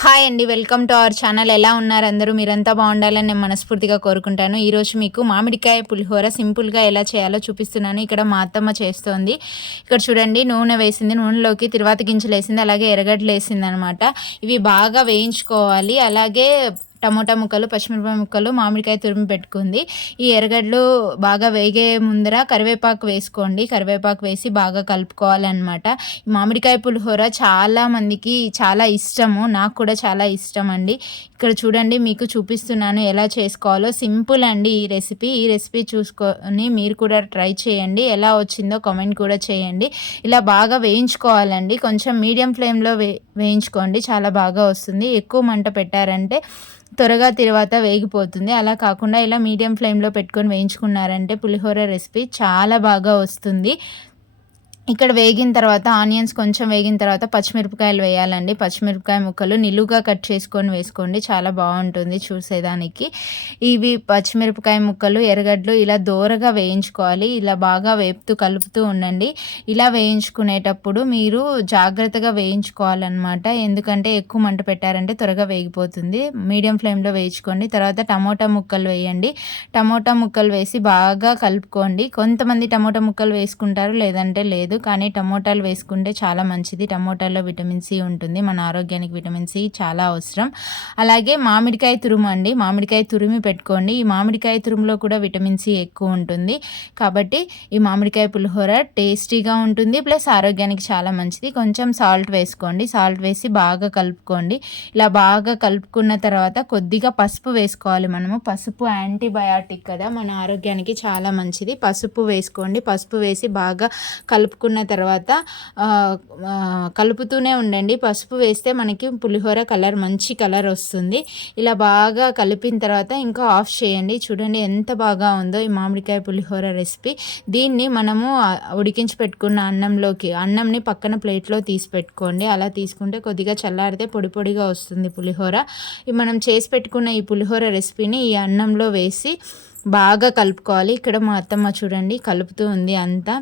Hi అండి welcome to our channel ఎలా ఉన్నారు అందరూ? మీరంతా బాగుండాలని నేను మనస్ఫూర్తిగా కోరుకుంటాను. ఈరోజు మీకు మామిడికాయ పులిహోర సింపుల్గా ఎలా చేయాలో చూపిస్తున్నాను. ఇక్కడ మా అత్తమ్మ చేస్తోంది. ఇక్కడ చూడండి నూనె వేసింది నూనెలోకి తిరువాత గింజలు వేసింది అలాగే ఎర్రగడ్డలు వేసింది అనమాట ఇవి బాగా వేయించుకోవాలి. అలాగే టమోటా ముక్కలు పచ్చిమిరపకాయ ముక్కలు మామిడికాయ తురిమి పెట్టుకుంది. ఈ ఎర్రగడ్డలు బాగా వేగే ముందర కరివేపాకు వేసుకోండి. కరివేపాకు వేసి బాగా కలుపుకోవాలన్నమాట. మామిడికాయ పులిహోర చాలా మందికి చాలా ఇష్టము. నాకు కూడా చాలా ఇష్టం అండి ఇక్కడ చూడండి మీకు చూపిస్తున్నాను ఎలా చేసుకోవాలో. సింపుల్ అండి ఈ రెసిపీ. ఈ రెసిపీ చూసుకొని మీరు కూడా ట్రై చేయండి. ఎలా వచ్చిందో కామెంట్ కూడా చేయండి. ఇలా బాగా వేయించుకోవాలండి. కొంచెం మీడియం ఫ్లేమ్లో వే వేయించుకోండి. చాలా బాగా వస్తుంది. ఎక్కువ మంట పెట్టారంటే త్వరగా తర్వాత వేగిపోతుంది. అలా కాకుండా ఇలా మీడియం ఫ్లేమ్లో పెట్టుకొని వేయించుకున్నారంటే పులిహోర రెసిపీ చాలా బాగా వస్తుంది. ఇక్కడ వేగిన తర్వాత ఆనియన్స్ కొంచెం వేగిన తర్వాత పచ్చిమిరపకాయలు వేయాలండి. పచ్చిమిరపకాయ ముక్కలు నిలువుగా కట్ చేసుకొని వేసుకోండి. చాలా బాగుంటుంది చూసేదానికి. ఇవి పచ్చిమిరపకాయ ముక్కలు ఎర్రగడ్డలు ఇలా దూరగా వేయించుకోవాలి. ఇలా బాగా వేపుతూ కలుపుతూ ఉండండి. ఇలా వేయించుకునేటప్పుడు మీరు జాగ్రత్తగా వేయించుకోవాలన్నమాట. ఎందుకంటే ఎక్కువ మంట పెట్టారంటే త్వరగా వేగిపోతుంది. మీడియం ఫ్లేమ్లో వేయించుకోండి. తర్వాత టమోటా ముక్కలు వేయండి. టమోటా ముక్కలు వేసి బాగా కలుపుకోండి. కొంతమంది టమోటా ముక్కలు వేసుకుంటారు లేదంటే లేదు. కానీ టమోటాలు వేసుకుంటే చాలా మంచిది. టమోటాలో విటమిన్ సి ఉంటుంది. మన ఆరోగ్యానికి విటమిన్ సి చాలా అవసరం. అలాగే మామిడికాయ తురుము అండి. మామిడికాయ తురిమి పెట్టుకోండి. ఈ మామిడికాయ తురుములో కూడా విటమిన్ సి ఎక్కువ ఉంటుంది. కాబట్టి ఈ మామిడికాయ పులిహోర టేస్టీగా ఉంటుంది. ప్లస్ ఆరోగ్యానికి చాలా మంచిది. కొంచెం సాల్ట్ వేసుకోండి. సాల్ట్ వేసి బాగా కలుపుకోండి. ఇలా బాగా కలుపుకున్న తర్వాత కొద్దిగా పసుపు వేసుకోవాలి మనము. పసుపు యాంటీబయాటిక్ కదా. మన ఆరోగ్యానికి చాలా మంచిది. పసుపు వేసుకోండి. పసుపు వేసి బాగా కలుపుకున్న కలుపుకున్న తర్వాత కలుపుతూనే ఉండండి. పసుపు వేస్తే మనకి పులిహోర కలర్ మంచి కలర్ వస్తుంది. ఇలా బాగా కలిపిన తర్వాత ఇంకా ఆఫ్ చేయండి. చూడండి ఎంత బాగా ఉందో ఈ మామిడికాయ పులిహోర రెసిపీ. దీన్ని మనము ఉడికించి పెట్టుకున్న అన్నంలోకి అన్నంని పక్కన ప్లేట్లో తీసి పెట్టుకోండి. అలా తీసుకుంటే కొద్దిగా చల్లారితే పొడి పొడిగా వస్తుంది పులిహోర. మనం చేసి పెట్టుకున్న ఈ పులిహోర రెసిపీని ఈ అన్నంలో వేసి బాగా కలుపుకోవాలి. ఇక్కడ మా అత్తమ్మ చూడండి కలుపుతూ ఉంది అంతా.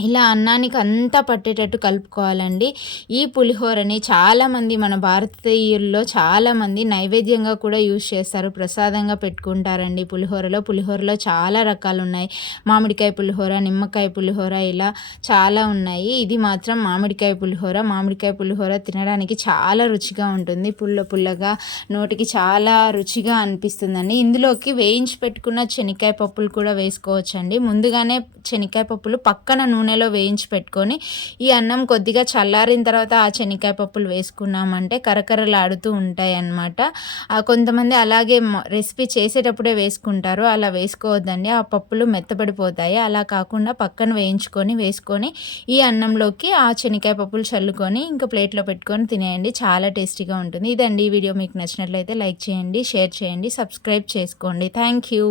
ఇలా అన్నానికి అంతా పట్టేటట్టు కలుపుకోవాలండి. ఈ పులిహోరని చాలామంది మన భారతీయుల్లో చాలామంది నైవేద్యంగా కూడా యూజ్ చేస్తారు. ప్రసాదంగా పెట్టుకుంటారండి పులిహోరలో. పులిహోరలో చాలా రకాలు ఉన్నాయి మామిడికాయ పులిహోర నిమ్మకాయ పులిహోర ఇలా చాలా ఉన్నాయి. ఇది మాత్రం మామిడికాయ పులిహోర. మామిడికాయ పులిహోర తినడానికి చాలా రుచిగా ఉంటుంది. పుల్ల పుల్లగా నోటికి చాలా రుచిగా అనిపిస్తుందండి. ఇందులోకి వేయించి పెట్టుకున్న శనక్కాయ పప్పులు కూడా వేసుకోవచ్చండి. ముందుగానే శనక్కాయ పప్పులు పక్కన నూనె నూనెలో వేయించి పెట్టుకొని ఈ అన్నం కొద్దిగా చల్లారిన తర్వాత ఆ శనక్కాయ పప్పులు వేసుకున్నామంటే కరకరలాడుతూ ఉంటాయి అన్నమాట కొంతమంది అలాగే రెసిపీ చేసేటప్పుడే వేసుకుంటారు. అలా వేసుకోవద్దండి. ఆ పప్పులు మెత్తబడిపోతాయి. అలా కాకుండా పక్కన వేయించుకొని వేసుకొని ఈ అన్నంలోకి ఆ శనక్కాయ పప్పులు చల్లుకొని ఇంకా ప్లేట్లో పెట్టుకొని తినేయండి. చాలా టేస్టీగా ఉంటుంది. ఇదండి ఈ వీడియో. మీకు నచ్చినట్లయితే లైక్ చేయండి షేర్ చేయండి సబ్స్క్రైబ్ చేసుకోండి. Thank you.